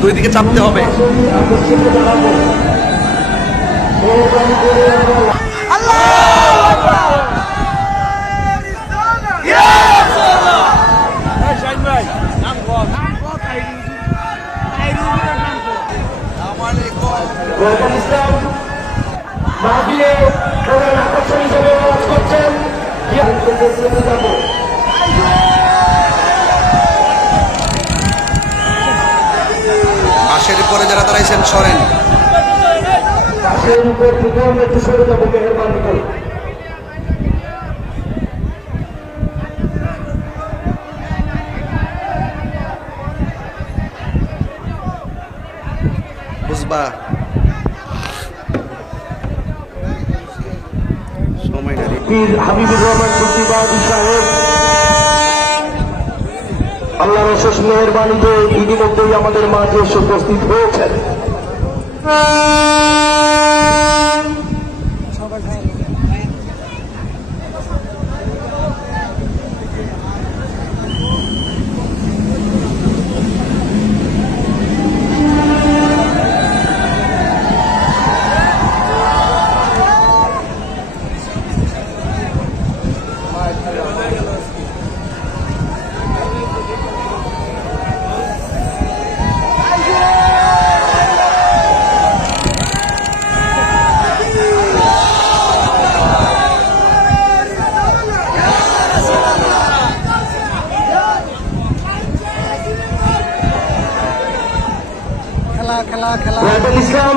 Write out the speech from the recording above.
দুই দিকে চাপতে হবে। ওয়েলকাম ইসলাম মাহফিলে প্রধান আকর্ষণ হিসেবে কাজ করছেন সরে যাব মেহরবানি সরেন বুঝবা? সময় হাবিবুর রহমান প্রতিবাদী সাহেব। আল্লাহর অশেষ মেহরবানিতে ইতিমধ্যেই আমাদের মাঝে উপস্থিত হয়েছেন। খেলা খেলা খেলা ইসলাম